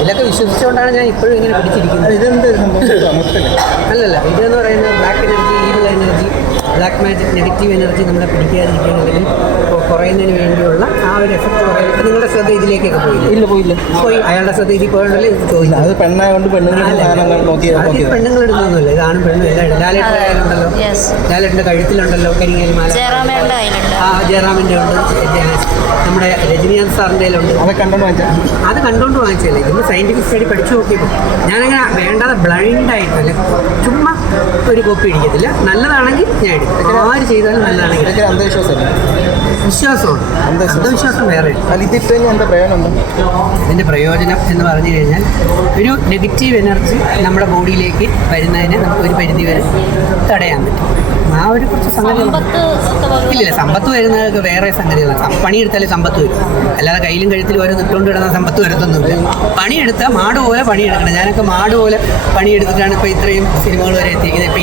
ഇതിലൊക്കെ വിശ്വസിച്ചുകൊണ്ടാണ് ഞാൻ ഇപ്പോഴും ഇങ്ങനെ പിടിച്ചിരിക്കുന്നത്. ഇതെന്ത് സംഭവം? അല്ലല്ല, ഇതെന്ന് പറയുന്നത് black energy, evil energy, black magic, negative energy നമ്മളെ പിടിക്കാതിരിക്കാൻ അല്ലെങ്കിൽ കുറയുന്നതിന് വേണ്ടിയുള്ള ആ ഒരു എഫക്റ്റ് കുറയും. ഇപ്പം നിങ്ങളുടെ ശ്രദ്ധ ഇതിലേക്കൊക്കെ പോയില്ല? പോയി. അയാളുടെ ശ്രദ്ധ ഇതിൽ പോയതുകൊണ്ടല്ലേ ഇത് ചോദിക്കും. അത് പെണ്ണായതുകൊണ്ട് പെണ്ണുങ്ങൾ ഇടുന്നൊന്നുമില്ല, ഇതാണും പെണ്ണും എല്ലാം ഇടും. ലാലേട്ടൻ്റെ കയ്യിലുണ്ടല്ലോ, ലാലേട്ടൻ്റെ കഴുത്തിലുണ്ടല്ലോ കരിങ്ങൽ മാല. ജയറാമിൻ്റെ ഉണ്ട്, നമ്മുടെ രജനീകാന്ത് സാറിൻ്റെ കയ്യിലുണ്ട്. അത് കണ്ടോണ്ട് വാങ്ങിച്ചല്ലേ. ഇന്ന് സയൻറ്റിഫിക് സ്റ്റഡി പഠിച്ചു നോക്കിയപ്പോൾ ഞാനങ്ങനെ വേണ്ടാതെ ബ്ലൈൻഡായിട്ടല്ല, ചുമ്മാ ഒരു കോപ്പി ഇടിക്കത്തില്ല. നല്ലതാണെങ്കിൽ ഞാൻ എടുക്കും, ആര് ചെയ്താലും നല്ലതാണെങ്കിൽ. വിശ്വാസമാണ്, അന്ധവിശ്വാസം വേറെ. ഇതിൻ്റെ പ്രയോജനം എന്ന് പറഞ്ഞു കഴിഞ്ഞാൽ ഒരു നെഗറ്റീവ് എനർജി നമ്മുടെ ബോഡിയിലേക്ക് വരുന്നതിന് നമുക്ക് ഒരു പരിധി വരെ തടയാൻ പറ്റും. ആ ഒരു കുറച്ച് സംഗതി ഇല്ല. സമ്പത്ത് വരുന്നത് വേറെ സംഗതികളാണ്. പണിയെടുത്താലേ സമ്പത്ത് വരും, അല്ലാതെ കയ്യിലും കഴുത്തിലും ഓരോ നിട്ടുകൊണ്ട് കിടന്ന സമ്പത്ത് വരുത്തൊന്നുമില്ല. പണിയെടുത്താൽ മാട് പോലെ പണിയെടുക്കണം. ഞാനൊക്കെ മാട് പോലെ പണിയെടുത്തിട്ടാണ് ഇപ്പോൾ ഇത്രയും സിനിമകൾ വരെ എത്തിയിരിക്കുന്നത്.